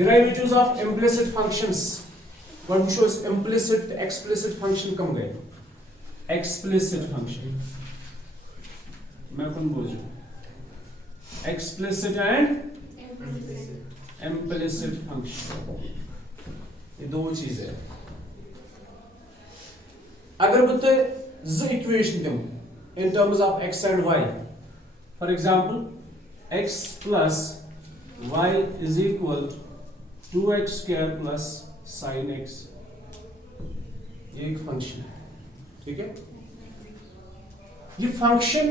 Derivatives of implicit functions. What shows implicit, explicit function कम गए. Explicit function. मैं कौन बोल रहा हूँ? Explicit and implicit function. ये दो चीजें हैं. अगर बता ज इक्वेशन दूँ in terms of x and y. For example, x plus y is equal to 2x square plus sin x. ये एक फंक्शन है, ठीक है? ये फंक्शन,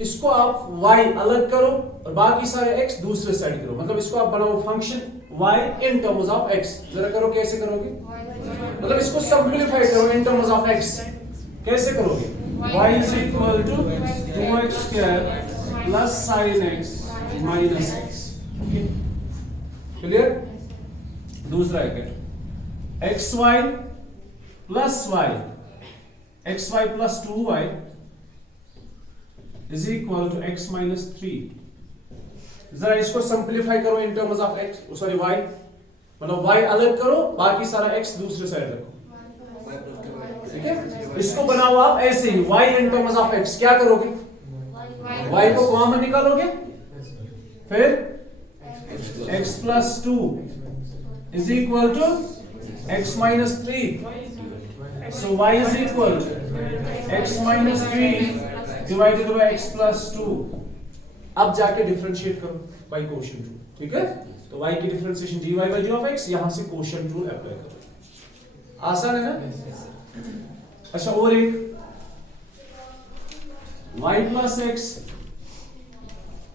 इसको आप y अलग करो और बाकी सारे x दूसरे साइड करो, मतलब इसको आप बनाओ function y in terms of x. जरा करो कैसे करोगे? मतलब इसको सिंपलीफाई करो in terms of x. कैसे करोगे? y is equal to 2x square plus sin x minus x. Clear? दूसरा है xy plus y, xy plus 2y is equal to x minus 3. जरा इसको सिंपलीफाई करो in terms of x, sorry y, मतलब y अलग करो, बाकी सारा x दूसरे साइड रखो, ठीक है? इसको बनाओ आप ऐसे ही y in terms of x. क्या करोगे? y को कॉमन निकालोगे, फिर x plus 2 is equal to x minus 3. So y is equal to x minus 3 divided by x plus 2. अब जाके डिफरेंशिएट करो by quotient rule, ठीक है? तो y की differentiation dy by d of x, यहां से quotient rule अप्लाई करो. आसान है ना? अच्छा, और एक y plus x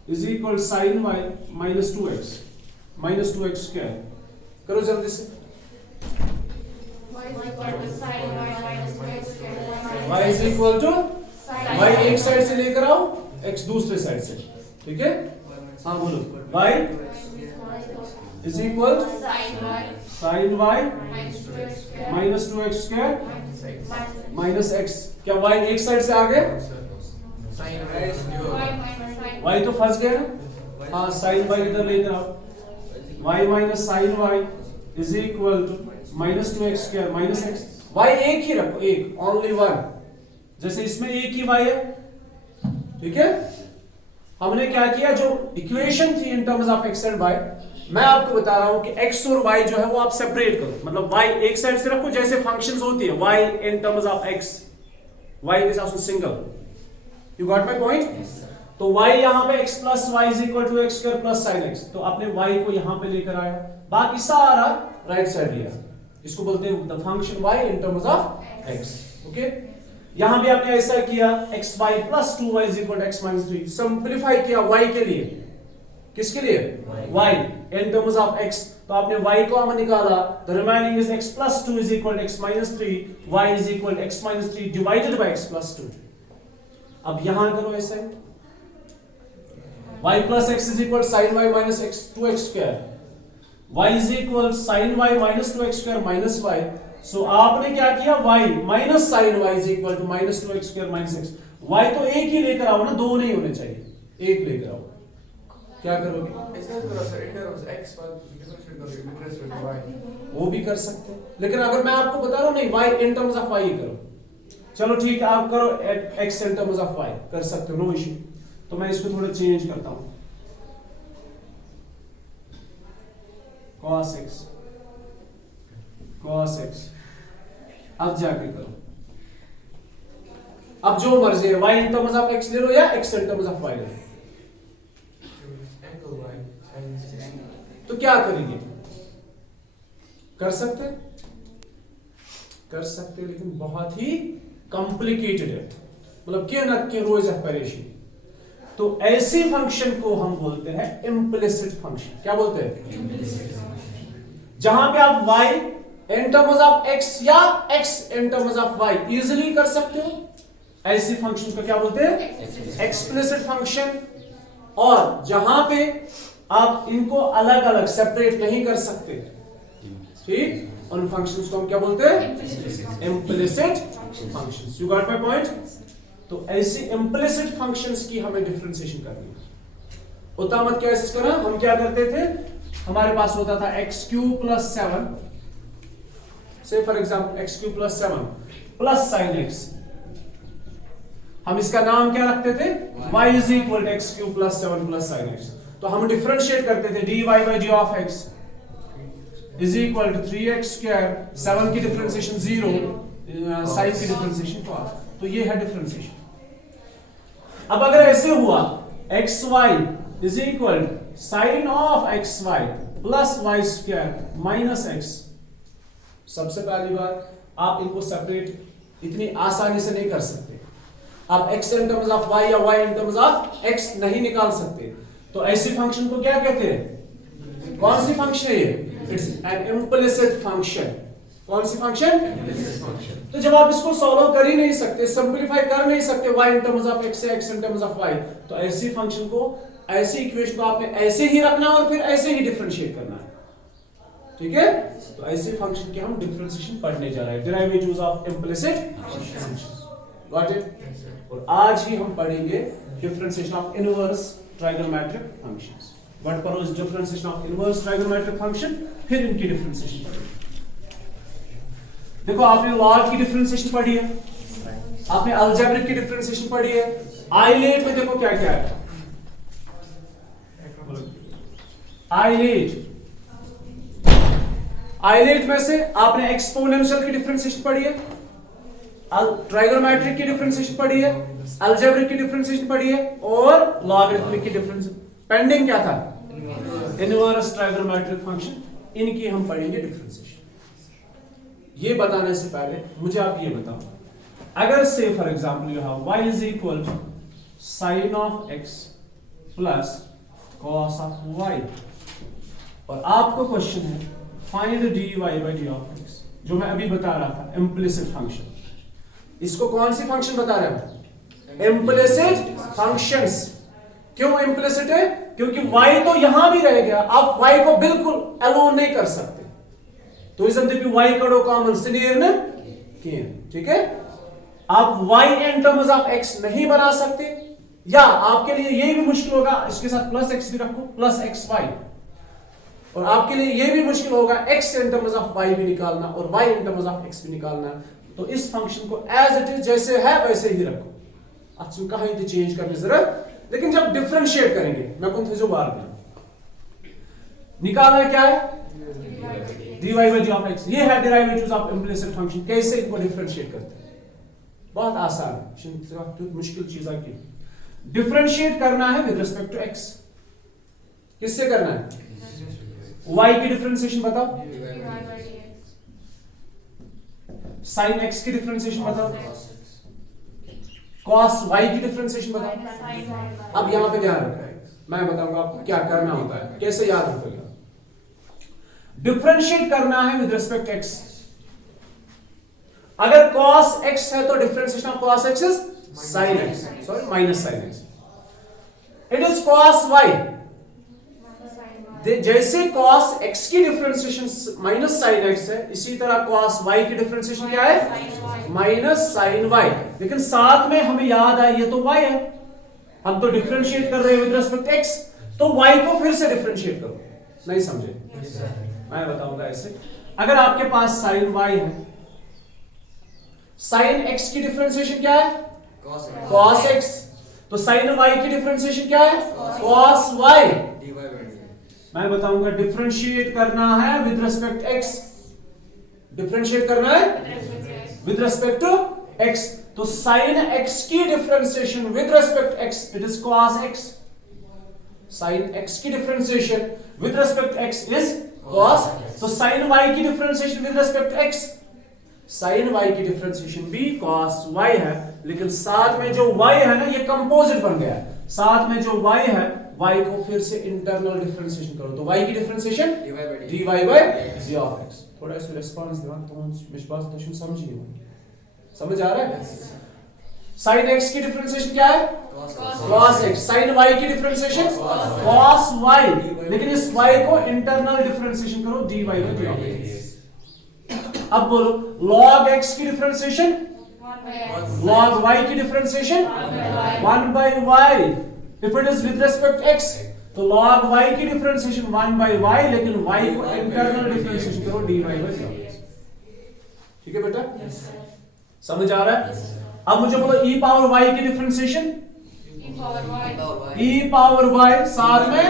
is equal sin y minus 2x square. करो जल्दी से. y is equal to y एक साइड से लेकर आओ, x दूसरे साइड से, ठीक है? हाँ बोलो. y is equal to sin y minus 2x square minus x. क्या y एक साइड से आ गया? y तो फंस गया ना? हाँ, sin y इधर लेकर आओ. y minus sin y is equal to minus 2x square minus x. y एक ही रखो, एक, only one. जैसे इसमें एक ही y है, ठीक है? हमने क्या किया, जो इक्वेशन थी in terms of x and y, मैं आपको बता रहा हूं कि x और y जो है वो आप सेपरेट करो. मतलब y एक साइड से रखो, जैसे फंक्शंस होती है y in terms of x, y is also single. You got my point? तो y यहां पे x plus y is equal to x square plus sin x. तो आपने y को यहां पे लेकर आया, बाकी सारा राइट साइड लिया. इसको बोलते हैं the function y in terms of x. Okay? यहां भी आपने ऐसा किया, xy plus 2y is equal to x minus 3. Simplify किया y के लिए. किसके लिए? y in terms of x. तो आपने y को हम निकाला, the remaining is x plus 2 is equal to x minus 3, y is equal to x minus 3 divided by x plus 2. अब यहां करो ऐसे, y plus x is equal to sin y minus x 2x square. y is equal to sin y minus 2x square minus y. So आपने क्या किया, y minus sin y is equal to minus 2x square minus x. y तो एक ही लेकर आओ ना, दो नहीं होने चाहिए, एक लेकर आओ. क्या करोगे? वो भी कर सकते हैं, लेकिन अगर मैं आपको बता रहा हूं नहीं, y in terms of y ही करो. चलो ठीक है, आप करो x in terms of y, कर सकते हो, नो इश्यू. तो मैं इसको थोड़ा चेंज करता हूं. cos x अब जाके करो. अब जो मर्जी है, y in terms of x ले लो या x in terms of y ले लो. तो क्या करेंगे? कर सकते लेकिन बहुत ही कॉम्प्लिकेटेड है. मतलब के न के रोज है परेशानी. तो ऐसे फंक्शन को हम बोलते हैं इम्प्लिसिट फंक्शन. क्या बोलते हैं? जहां पे आप y in terms of x या x in terms of y easily कर सकते हो, ऐसे फंक्शन को क्या बोलते हैं? Explicit function. और जहां पे आप इनको अलग अलग सेपरेट नहीं कर सकते, ठीक, उन फंक्शंस को हम क्या बोलते हैं? Implicit functions. You got my point? तो ऐसी इम्प्लिसिट फंक्शंस की हमें डिफरेंशिएशन करनी है. उतना मत क्या करा, हम क्या करते थे, हमारे पास होता था x³ + 7, से for example x³ + 7 plus sin x, हम इसका नाम क्या रखते थे, y = x³ + 7 + sin x। तो हम डिफरेंशिएट करते थे dy/d of x = 3x², 7 की डिफरेंशिएशन 0, sin की डिफरेंशिएशन 4। तो ये है डिफरेंशिएशन। अब अगर ऐसे हुआ xy = sin of xy + y² - x, सबसे पहली बात आप इनको सेपरेट इतनी आसानी से नहीं कर सकते। आप x in terms of y या y in terms of x नहीं निकाल सकते। तो ऐसी फंक्शन को क्या कहते हैं, कौन सी फंक्शन है ये, इट्स एन इम्प्लिसिट फंक्शन। कौन सी फंक्शन, तो जब आप इसको सॉल्व कर ही नहीं सकते, सिंपलीफाई कर नहीं सकते y in terms of x या x in terms of y, तो ऐसी फंक्शन को, ऐसी इक्वेशन को आपने ऐसे ही रखना और फिर ऐसे ही डिफरेंशिएट करना है, ठीक है। तो ऐसे फंक्शन के हम डिफरेंशिएशन पढ़ने जा रहे हैं, derivatives of implicit functions, got it. और आज ही हम पढ़ेंगे differentiation of inverse trigonometric functions. What पर is differentiation of inverse trigonometric function, फिर इनकी डिफरेंशिएशन पढ़ेंगे। देखो आपने लॉग की डिफरेंशिएशन पढ़ी है, आपने अलजेब्रिक की डिफरेंशिएशन पढ़ी है, आइलेट में देखो क्या क्या है। आइलेट में से आपने एक्सपोनेंशियल की डिफरेंशिएशन पढ़ी है, ट्राइगोनोमेट्रिक की डिफरेंशिएशन पढ़ी है, अलजेब्रिक की डिफरेंशिएशन पढ़ी है, और लॉगरिथमिक की डिफरेंस। पेंडिंग क्या था, इनवर्स ट्राइगोनोमेट्रिक फंक्शन, इनकी हम पढ़ेंगे डिफरेंशिएशन। ये बताने से पहले मुझे आप ये बताओ, अगर से for example you have y = sin of x + cos of y, और आपको क्वेश्चन है फाइंड dy/d of x, जो मैं अभी बता रहा था इम्प्लिसिट फंक्शन। इसको कौन सी फंक्शन बता रहे हैं, इम्प्लिसिट फंक्शंस। क्यों इम्प्लिसिट है, क्योंकि y तो यहां भी रह गया, आप y को बिल्कुल अलोन नहीं कर सकते, तो इस अंदर y कड़ो कॉमन सिनियर न किए, ठीक है। आप y in terms of x नहीं बना सकते, या आपके लिए ये भी मुश्किल होगा, इसके साथ +x भी रखो, +xy, और आपके लिए ये भी मुश्किल होगा x in terms of y भी निकालना और y in terms of x भी निकालना। तो इस फंक्शन को एज इट इज जैसे है वैसे ही रखो, अच्छा कहीं भी चेंज करने की जरूरत। लेकिन जब डिफरेंशिएट करेंगे, मैं कौन जो बार में निकालना क्या है, dy/d of x। ये है डेरिवेटिव्स ऑफ इम्प्लिसिट फंक्शन। कैसे इनको डिफरेंशिएट करते हैं, बहुत आसान है, मुश्किल चीज है। डिफरेंशिएट करना है विद रिस्पेक्ट टू x, किससे करना है, y की डिफरेंशिएशन बताओ, sin x की डिफरेंशिएशन बताओ, cos y की डिफरेंशिएशन बताओ। अब यहां पे ध्यान रखना है, मैं बताऊंगा आपको क्या करना होता है, कैसे याद रखोगे। डिफरेंशिएट करना है विद रिस्पेक्ट x। अगर cos x है तो differentiation of cos x is sin x, sorry minus sin x। It is cos y, जैसे cos x की डिफरेंशिएशन माइनस sin x है, इसी तरह cos y की डिफरेंशिएशन क्या है, माइनस sin y। लेकिन साथ में हमें याद आए ये तो y है, हम तो डिफरेंशिएट कर रहे हैं विद रिस्पेक्ट x, तो y को फिर से डिफरेंशिएट करो। नहीं समझे, मैं बताऊंगा ऐसे। अगर आपके पास sin y है, sin x की डिफरेंशिएशन क्या है, cos x, तो sin y की डिफरेंशिएशन क्या है, cos y। मैं बताऊंगा डिफरेंशिएट करना है विद रिस्पेक्ट x, डिफरेंशिएट करना है विद रिस्पेक्ट टू x, तो sin x की differentiation with respect x it is cos x, sin x की differentiation with respect x is cos, तो sin y की differentiation with respect x, sin y की differentiation भी cos y है, लेकिन साथ में जो y है ना ये कंपोजिट बन गया, साथ में जो y है y को फिर से इंटरनल डिफरेंशिएशन करो, तो y की डिफरेंशिएशन dy/d of x। थोड़ा इस रिस्पांस दो तो विश्वास तो समझिए, समझ आ रहा है। sin x की डिफरेंशिएशन क्या है, cos x, sin y की डिफरेंशिएशन cos y, लेकिन इस y को इंटरनल डिफरेंशिएशन करो dy/d of x। अब बोलो log x की डिफरेंशिएशन, log y की differentiation 1/y। If it is with respect x, तो log y की डिफरेंशिएशन 1 by y, लेकिन y को इंटरनल डिफरेंशिएशन करो dy by dx। ठीक है बेटा? समझ आ रहा है? अब मुझे बोलो e पावर y की डिफरेंशिएशन, e पावर y साथ में।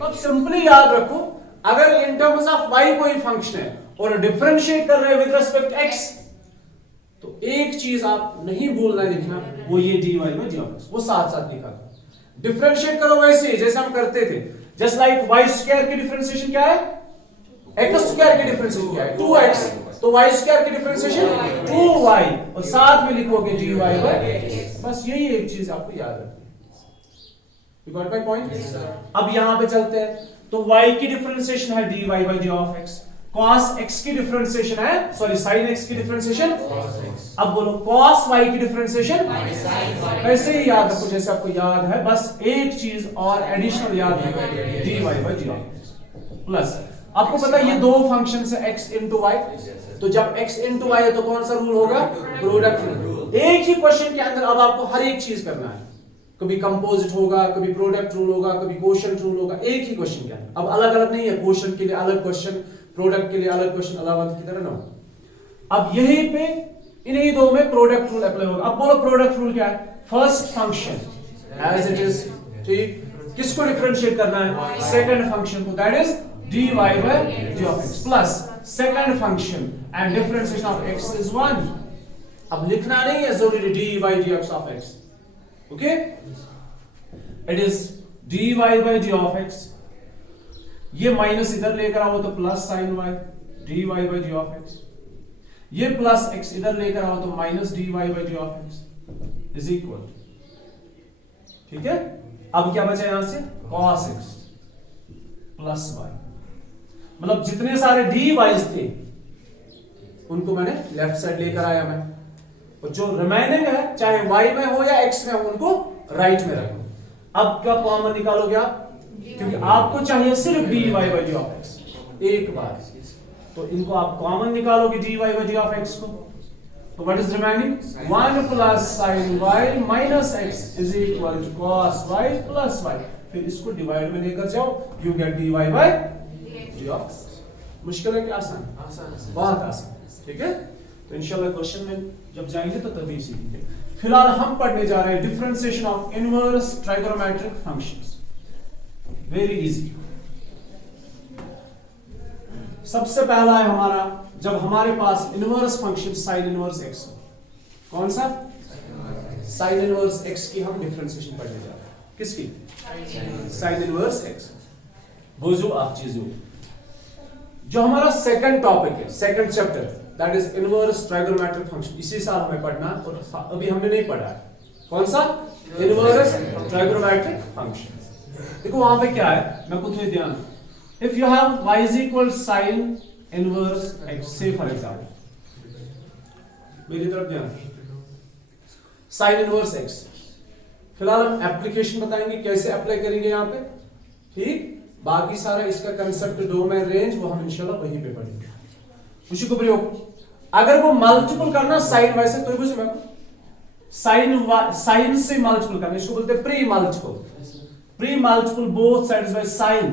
अब सिंपली याद रखो, अगर इन टर्म्स ऑफ y कोई फंक्शन है और डिफरेंशिएट कर रहे हैं विद रिस्पेक्ट x, तो एक चीज आप नहीं भूलना लिखना, वो ये dy by dx, वो साथ साथ लिखा। डिफरेंशिएट करो वैसे जैसे हम करते थे, जस्ट लाइक y स्क्वायर की डिफरेंशिएशन क्या है, x स्क्वायर की डिफरेंशिएशन क्या है, 2x, तो y स्क्वायर की डिफरेंशिएशन 2y, और साथ में लिखोगे dy by, बस यही एक चीज आपको याद रखनी है। You got my point? अब यहां पे चलते हैं, तो y की डिफरेंशिएशन है dy by d of x, cos x की डिफरेंशिएशन है, सॉरी sin x की डिफरेंशिएशन, अब बोलो cos y की डिफरेंशिएशन, वैसे ही याद रखो जैसे आपको याद है, बस एक चीज और एडिशनल याद रखो, dy by d of x plus, आपको पता है ये दो फंक्शन है x into y, तो जब x into y है तो कौन सा रूल होगा, प्रोडक्ट रूल। एक ही क्वेश्चन के अंदर अब आपको हर एक चीज करना है, कभी कंपोजिट होगा, कभी प्रोडक्ट रूल होगा, कभी क्वोशिएंट रूल होगा, एक ही क्वेश्चन के अंदर। अब अलग अलग नहीं है, क्वोशिएंट के लिए अलग क्वेश्चन, प्रोडक्ट के लिए अलग क्वेश्चन, अलग की तरह ना। अब यहीं पे इन्हीं दो में प्रोडक्ट रूल अप्लाई होगा। अब बोलो प्रोडक्ट रूल क्या है, first function as it is, ठीक, किसको डिफरेंशिएट करना है, सेकंड फंक्शन को, that is dy by d of x plus second function and differentiation of x is 1। अब लिखना नहीं है जरूरी dy by dx of x, okay, it is dy by d of x, ये minus इधर लेकर आओ तो plus sin y, dy by d of x, ये प्लस x इधर लेकर आओ तो minus dy by d of x is equal, ठीक है। अब क्या बचा यहां से, cos x प्लस y, मतलब जितने सारे dy थे उनको मैंने लेफ्ट साइड लेकर आया मैं, और जो रिमेनिंग है चाहे y में हो या x में हो उनको राइट में रखो। अब क्या कॉमन निकालोगे आप, क्योंकि आपको चाहिए सिर्फ dy by d of x एक बार, तो इनको आप कॉमन निकालोगे dy by d of x को, तो what is remaining, 1 plus sin y minus x is equal to cos y plus y, फिर इसको डिवाइड में लेकर जाओ, you get dy by d of x। मुश्किल है कि आसान, बहुत आसान, ठीक है। तो इंशाल्लाह क्वेश्चन में जब जाएंगे तो तभी सीखेंगे। फिलहाल हम पढ़ने जा रहे हैं differentiation of inverse trigonometric functions, very easy. सबसे पहला है हमारा, जब हमारे पास inverse function sine inverse x, कौन सा, साइन इनवर्स x की हम डिफरेंशिएशन पढ़ने जा रहे हैं, किसकी, साइन इनवर्स x। वो जो आप चीजें, जो हमारा सेकंड टॉपिक है, second chapter, that is inverse trigonometric function, इसी साल हमें पढ़ना, और अभी हमने नहीं पढ़ा है, कौन सा, इनवर्स ट्राइगोनोमेट्रिक फंक्शन। देखो वहां पे क्या है, मैं कुछ नहीं ध्यान, if you have y is equal sin inverse x, say for example, मेरी तरफ ध्यान, sin inverse x, फिलहाल हम एप्लीकेशन बताएंगे कैसे अप्लाई करेंगे यहाँ पे, ठीक, बाकी सारा इसका कंसेप्ट, डोमेन, रेंज, वो हम इंशाल्लाह वहीं पे पढ़ेंगे। उसी को प्रयोग, अगर वो मल्टीपल करना साइन वाई से, तो बुझे मैं साइन से मल्टीपल करना, इसको बोलते हैं pre multiple, pre multiple both sides by sine,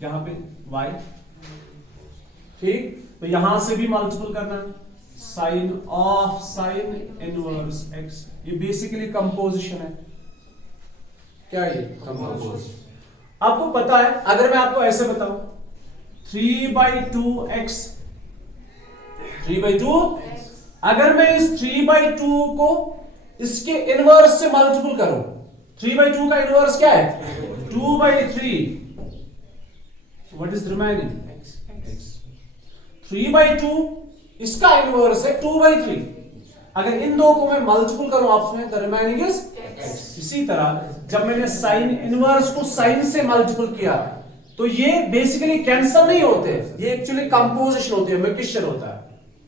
यहां पे y, ठीक, तो यहां से भी मल्टीपल करना, sine of sine inverse x, ये बेसिकली कंपोजिशन है, क्या ये कंपोजिशन। आपको पता है, अगर मैं आपको ऐसे बताऊं 3/2x, 3/2, अगर मैं इस 3/2 को इसके इनवर्स से मल्टीपल करूं, 3/2 का इनवर्स क्या है, 2/3, व्हाट इज रिमेनिंग, x, 3/2 इसका इनवर्स है 2/3, अगर इन दो को मैं मल्टीपल करूं आपस में, द रिमेनिंग इज x। इसी तरह जब मैंने साइन इनवर्स को साइन से मल्टीपल किया, तो ये बेसिकली कैंसल नहीं होते, ये एक्चुअली कंपोजिशन होती है, मिक्सचर होता है,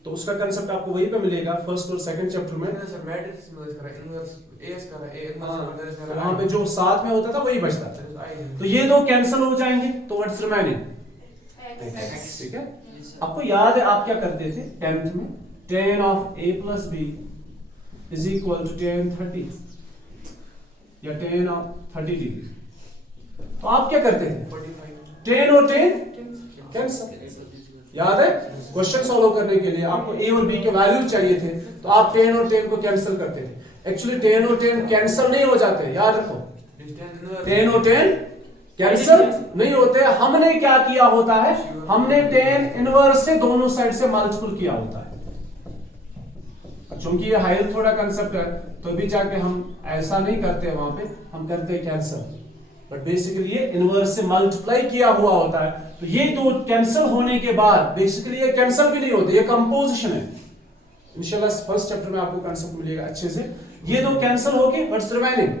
तो उसका कंसेप्ट आपको वहीं पे मिलेगा फर्स्ट और सेकंड चैप्टर में। वहां पे जो साथ में होता था वही बचता था, तो ये दो कैंसल हो जाएंगे, तो व्हाट्स रिमेनिंग, ठीक है। आपको याद है आप क्या करते थे 10th में, tan of a plus b is equal to tan 30 या tan of 30 डिग्री, तो आप क्या करते थे, 10 और 10 कैंसिल। याद है क्वेश्चन सॉल्व करने के लिए आपको a और b के वैल्यू चाहिए थे, तो आप 10 और 10 को कैंसिल करते थे। एक्चुअली 10 और 10 कैंसिल नहीं हो जाते, याद रखो 10 और 10 कैंसिल नहीं होते। हमने क्या किया होता है, हमने 10 इनवर्स से दोनों साइड से मल्टीपल किया होता है। चूंकि ये हायर थोड़ा कंसेप्ट है तो भी जाके हम ऐसा नहीं करते, वहां पे हम करते हैं कैंसिल, बट बेसिकली ये इनवर्स से मल्टीप्लाई किया हुआ होता है। तो ये दो कैंसिल होने के बाद बेसिकली ये कैंसिल भी नहीं होते, ये कंपोजिशन है। इंशाल्लाह फर्स्ट चैप्टर में आपको कांसेप्ट मिलेगा अच्छे से। ये दो कैंसिल होके what's remaining,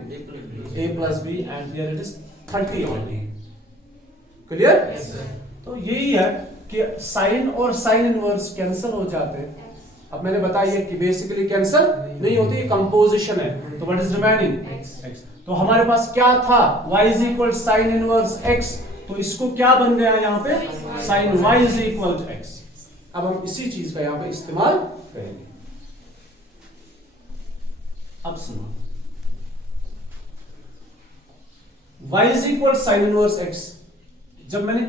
a plus b and here it is 30 only। Clear? तो यही है कि साइन और साइन इनवर्स कैंसिल हो जाते हैं। अब मैंने बताया कि बेसिकली कैंसिल नहीं होती, ये कंपोजिशन है। तो व्हाट इज रिमेनिंग, x। तो हमारे पास क्या था, y is equal sine inverse x, तो इसको क्या बन गया यहाँ पे, sine y is equal to x। अब हम इसी चीज का यहाँ पे इस्तेमाल करेंगे। अब सुनो, y is equal sine inverse x, जब मैंने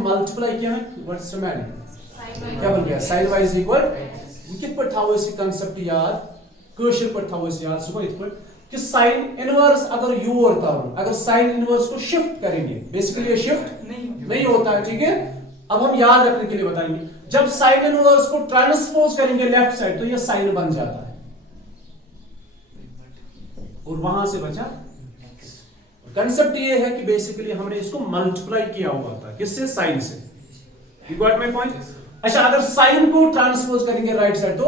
मल्टीप्लाई किया ना, व्हाट्स रिमेनिंग, क्या बन गया, साइन y इज इक्वल। कित पर था इस कंसेप्ट याद, क्वेश्चन पर था इस याद सुनो इत पर कि साइन इनवर्स अगर u और था, अगर साइन इनवर्स को शिफ्ट करेंगे, बेसिकली ये शिफ्ट नहीं होता है, ठीक है। अब हम याद रखने के लिए बताएंगे, जब साइन इनवर्स को ट्रांसपोज करेंगे लेफ्ट साइड तो ये साइन बन जाता है और वहां से बचा। कंसेप्ट ये है कि बेसिकली हमने इसको मल्टीप्लाई किया हुआ था, किससे, साइन से। You got my point. अच्छा, अगर साइन को ट्रांसपोज करेंगे राइट साइड तो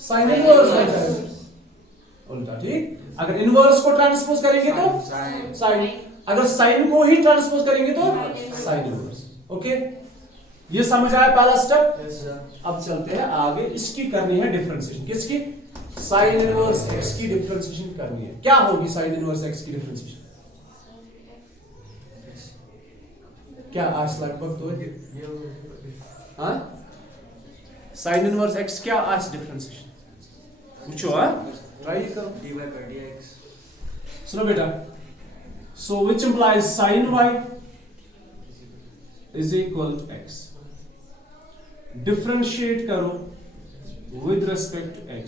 साइन इनवर्स बन जाएगा उल्टा, ठीक। अगर इनवर्स को ट्रांसपोज करेंगे तो साइन, अगर साइन को ही ट्रांसपोज करेंगे तो साइन इनवर्स। ओके, ये समझ आया पहला स्टेप। अब चलते हैं आगे, इसकी करनी है डिफरेंशिएशन, किसकी, साइन इनवर्स x की डिफरेंशिएशन करनी है। क्या होगी साइन इनवर्स x की डिफरेंशिएशन, क्या आज लगभग तो हाँ, साइन इनवर्स x क्या आज डिफरेंशिएशन पूछो, ट्राई करो। सुनो बेटा, so which implies sine y is equal to x, differentiate करो विद रिस्पेक्ट टू x।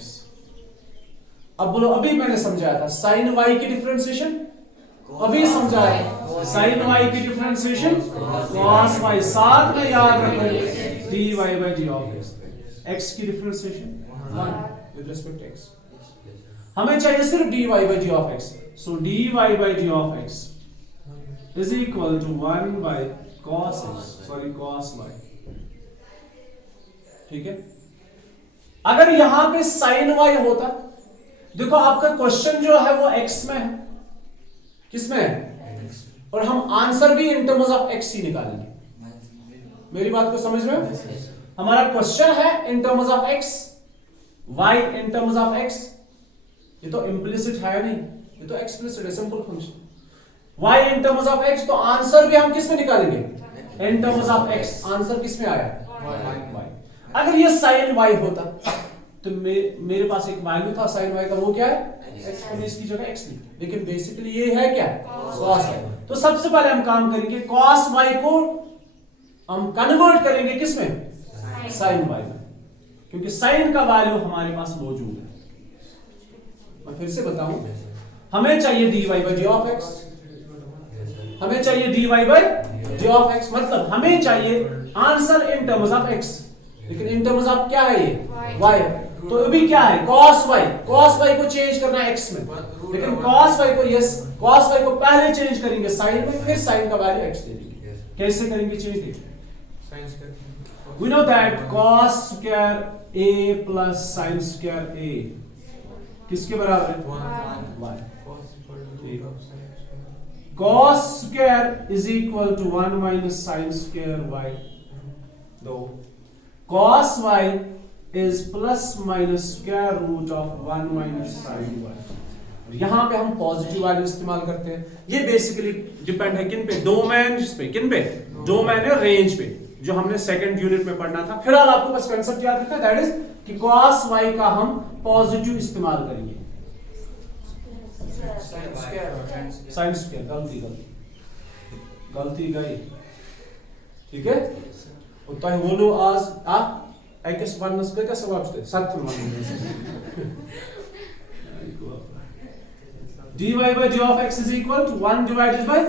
अब बोलो, अभी मैंने समझाया था साइन y की डिफरेंशिएशन, अभी समझाया साइन y की डिफरेंशिएशन cos y, साथ में याद रखो dy by d of x की differentiation 1 with respect to x। हमें चाहिए सिर्फ dy by d of x, so dy by d of x is equal to 1 by cos x, sorry cos y, ठीक है। अगर यहां पे sin y होता, देखो आपका क्वेश्चन जो है वो x में है, किस में है, और हम आंसर भी इन टर्म्स ऑफ x ही निकालेंगे। मेरी बात को समझ रहे हो, हमारा क्वेश्चन है in terms of x, y in terms of x। ये तो इम्प्लिसिट है नहीं, ये तो एक्सप्लिसिट है, simple function. y in terms of x, तो आंसर भी हम किस में निकालेंगे, in terms of x। Answer किस में आया, y। अगर ये sin y होता तो मेरे पास एक वैल्यू था sin y का, वो क्या है, x, मैंने इसकी जगह x लिखा, लेकिन बेसिकली ये है क्या, cos y। तो सबसे पहले हम काम करेंगे cos y को हम कन्वर्ट करेंगे किसमें, sin y में, क्योंकि sin का वैल्यू हमारे पास मौजूद है। मैं फिर से बताऊं, हमें चाहिए dy by d of x, हमें चाहिए dy by d of x, मतलब हमें चाहिए answer in terms of x, लेकिन इन टर्म्स ऑफ क्या है ये, y। तो अभी क्या है, cos y, cos y को चेंज करना है x में, लेकिन cos y को, यस cos y को पहले चेंज करेंगे sin में, फिर sin का वैल्यू x दे देंगे। कैसे करेंगे चेंज, देखिए we know that cos square a plus sin square a किसके बराबर है, 1। cos square is equal to 1 minus sin square y, दो। cos y is plus minus square root of 1 minus sin y। यहां पे हम positive value इस्तेमाल करते हैं। ये बेसिकली डिपेंड है किन पे, डोमेन पे, किन पे, डोमेन है रेंज पे, जो हमने सेकंड यूनिट में पढ़ना था। फिलहाल आपको बस कांसेप्ट याद रखना है, दैट इज कि cos y का हम पॉजिटिव इस्तेमाल करेंगे। sin स्क्वायर, गलती, गलती गई, ठीक है। तो वो आज अकिस वनस कत सवाब 7 dy by d of x is equal to 1 divided by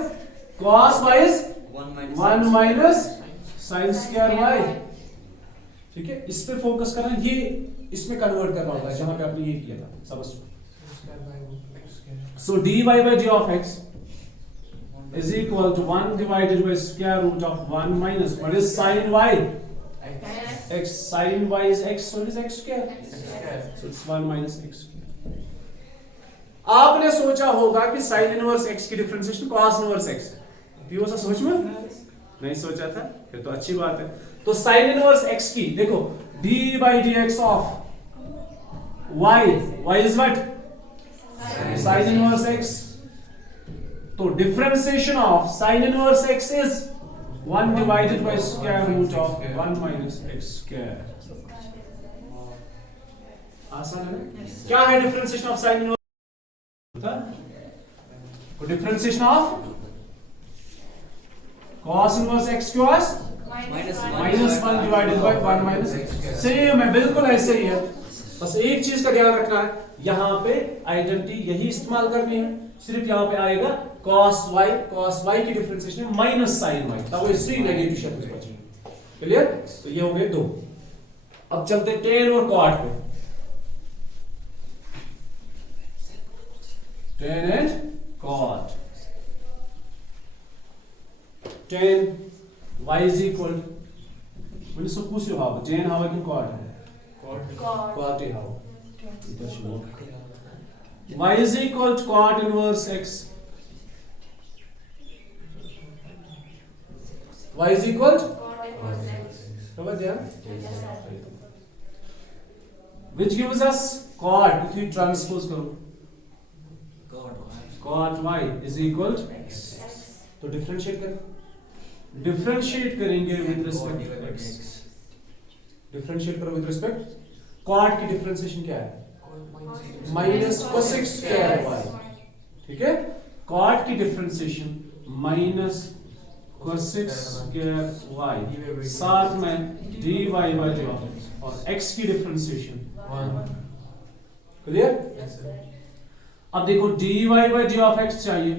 cos y is 1 minus sin square y, ठीक है। इस पे फोकस करना, ये इसमें कन्वर्ट करना होगा जहां पे आपने ये किया था सबस। सो dy by d of x is equal to 1 divided by square root of 1 minus what is sin y? X. Sin y is x, so it is x square. So it's 1 minus x square. आपने सोचा होगा कि sin inverse x की differentiation cos inverse x है। ये सोच में नहीं सोचा था, ये तो अच्छी बात है। तो sin इनवर्स x की देखो d by dx of y is what? Sin inverse x। तो differentiation of sin inverse x is 1 divided by square root of 1 minus x square। आसान है ना? क्या है differentiation of sin inverse? Differentiation of cos inverse x cos minus 1 divided by 1 minus x। Same है, बिल्कुल ऐसे ही है। बस एक चीज का ध्यान रखना है, यहाँ पे आइडेंटिटी यही इस्तेमाल करनी है। सिर्फ यहाँ पे आएगा cos y की डिफरेंशिएशन में माइनस sin y, तब वो इससे नेगेटिव शब्द बचेगा। क्लियर? तो ये हो गए 2। अब चलते tan और cot पे। tan and cot। tan y is equal मैंने सब पूछ लिया हाउ tan हाउ कि cot है cot है how y is equal to cot inverse x। y is equal to समझ गया, which gives us cot, if you transpose करो cot y is equal to x। तो डिफरेंशिएट करें, differentiate करेंगे with respect to x। Differentiate करो with respect, cot की differentiation क्या है? माइनस cosec स्क्वायर y, ठीक है। cot की differentiation minus cosec square y, साथ में dy by d of x, और x की डिफरेंशिएशन 1। क्लियर? अब देखो dy by d of x चाहिए,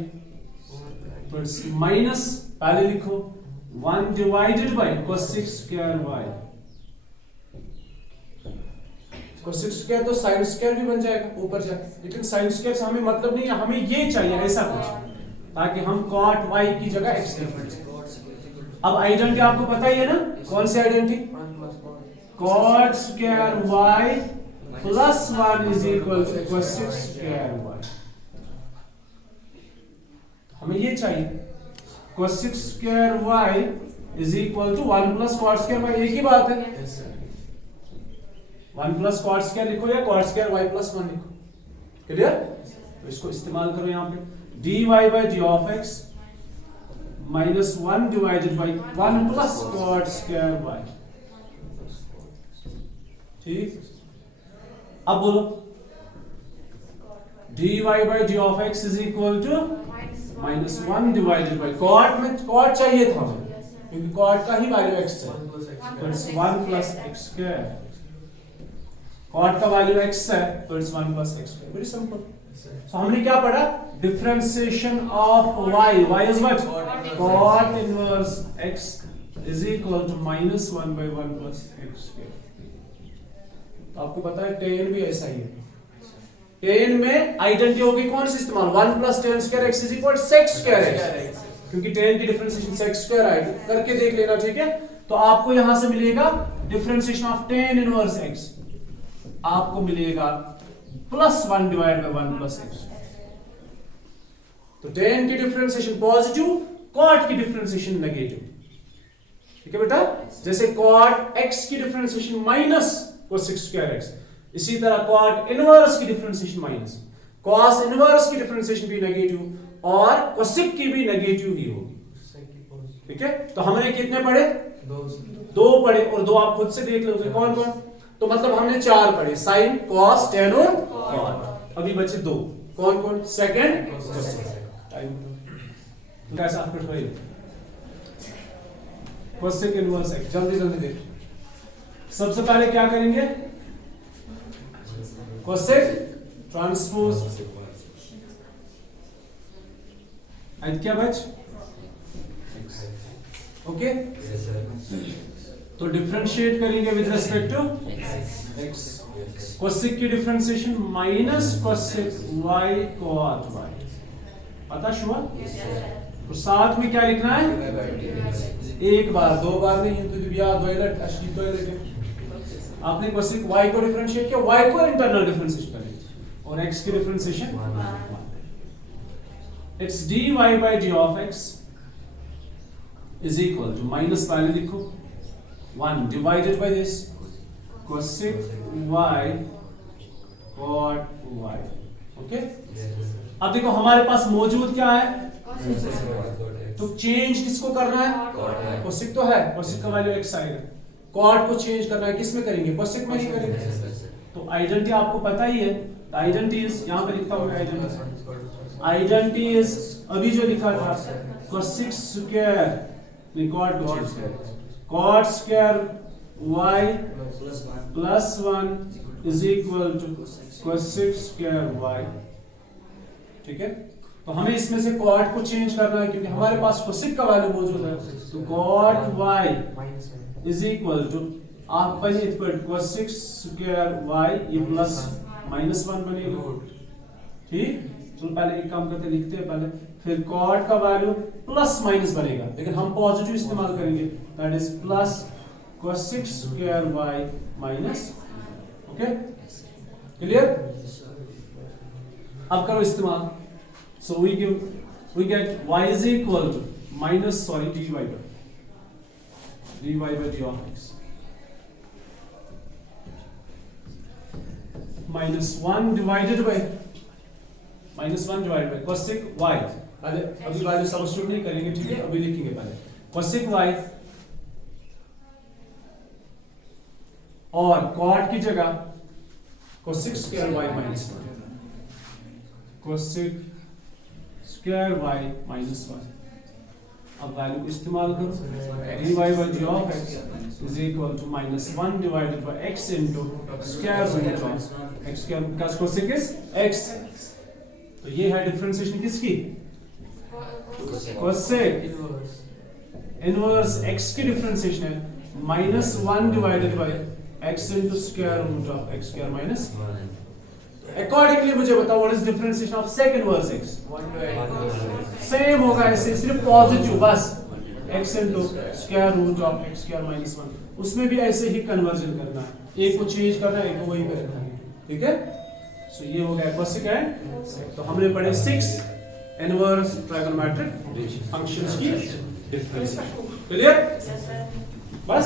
तो इट्स माइनस, पहले लिखो 1 divided by cosec square y। cosec square तो sin स्क्वायर भी बन जाएगा ऊपर जाके, लेकिन sin स्क्वायर से हमें मतलब नहीं है, हमें ये चाहिए ऐसा कुछ, ताकि हम cot y की जगह x लिखें। अब आइडेंटिटी आपको पता ही है ना, कौन सी identity? cot square y plus 1 is equal to cosec square y। हमें ये चाहिए, cosec square y is equal to 1 plus cot square y, एक ही बात है। 1 प्लस cot स्क्वायर लिखो या cot स्क्वायर y प्लस 1 लिखो। क्लियर? तो इसको इस्तेमाल करो यहाँ पे, dy by d of x minus 1 divided by 1 plus cot square y, ठीक। अब बोलो dy by d of x is equal to minus 1 divided by cot में cot चाहिए था हमें, क्योंकि cot का ही वैल्यू x है, तो it's 1 plus x square. cot का वैल्यू x है, तो it's 1 plus x square. Very simple. So हमने क्या पढ़ा? Differentiation of y is what? cot inverse x is equal to minus 1 by 1 plus x square. तो आपको पता है tan भी ऐसा ही है। tan में आइडेंटिटी होगी कौन सी इस्तेमाल? 1 plus tan square x is equal to sec square x, क्योंकि tan की डिफरेंशिएशन sec स्क्वायर आएगी, करके देख लेना, ठीक है। तो आपको यहां से मिलेगा differentiation of tan inverse x, आपको मिलेगा plus 1 divide by 1 plus x। तो tan की डिफरेंशिएशन पॉजिटिव, cot की डिफरेंशिएशन नेगेटिव, ठीक है बेटा। जैसे cot x की differentiation minus cosec square x, इसी तरह cot इनवर्स की डिफरेंशिएशन माइनस, cos इनवर्स की डिफरेंशिएशन भी नेगेटिव और cosec की भी नेगेटिव ही होगी, ठीक है। तो हमने कितने पढ़े? 2 पढ़े, और 2 आप खुद से देख लोगे कौन कौन। तो मतलब हमने 4 पढ़े, sin, cos, tan और cot। अभी बचे 2, कौन कौन? सेकंड, टाइम कैसा आपको कोसेक इनवर्स x, जल्दी जल्दी देखो। सबसे पहले क्या करेंगे, कोसेक ट्रांसपोज क्या बच, ओके। तो डिफरेंशिएट करेंगे with respect to x, cosec की differentiation minus cosec y cot y, पता शुआ। तो साथ में क्या लिखना है, एक बार दो बार नहीं, तो याद आपने कोसेक y को डिफरेंशिएट किया, y को इंटरनल डिफरेंशिएशन करेंगे और x की differentiation it's dy by d of x is equal to minus पहले लिखो 1 divided by this cosec y cot y, okay. अब देखो हमारे पास मौजूद क्या है, तो चेंज किसको करना है, कोसेक तो है, कोसेक का वैल्यू x आएगा, कॉट को चेंज करना है, किस में करेंगे, कोसेक में ही करेंगे। तो आइडेंटिटी आपको पता ही है, आइडेंटिटी इज यहां पे लिखता हूं, आइडेंटिटी इज अभी जो लिखा था कोसेक स्क्वायर नहीं, कॉट को चेंज करें, cot square y plus 1 is equal to cosec square y, ठीक है। तो हमें इसमें से कॉट को चेंज करना है क्योंकि हमारे पास कोसेक का वैल्यू मौजूद है, तो cot y is equal to आप बने पर कोसेक स्क्वायर y, ये प्लस माइनस 1 बनेगा, ठीक। चलो पहले एक काम करते लिखते हैं पहले, फिर कॉट का वैल्यू प्लस माइनस बनेगा, लेकिन हम पॉजिटिव इस्तेमाल करेंगे, that is plus cosec square y minus, okay clear. अब करो इस्तेमाल, so we get y is equal to minus dy by d of x minus 1 divided by cosec y, अभी value substitute नहीं करेंगे, ठीक है, अभी लिखेंगे पहले cosec y और cot की जगह cosec square y minus 1, cosec square y minus 1। अब वैल्यू को इस्तेमाल करो, dy by d of x is equal to minus 1 divided by x into square root of x square, because cosec is x। तो ये है differentiation किसकी, cosec inverse x की differentiation है minus 1 divided by x into square root of x square minus 1। Accordingly मुझे बताओ what is differentiation of sec inverse x, same होगा ऐसे, सिर्फ पॉजिटिव बस x into square root of x square minus 1, उसमें भी ऐसे ही कन्वर्जन करना है, एक को चेंज करना है, एक को वही करना है, ठीक है। सो ये हो गया कोसेक एंड सेक। तो हमने पढ़े 6 इनवर्स ट्रायगोनोमेट्रिक फंक्शंस की डिफरेंशिएशन, क्लियर, बस।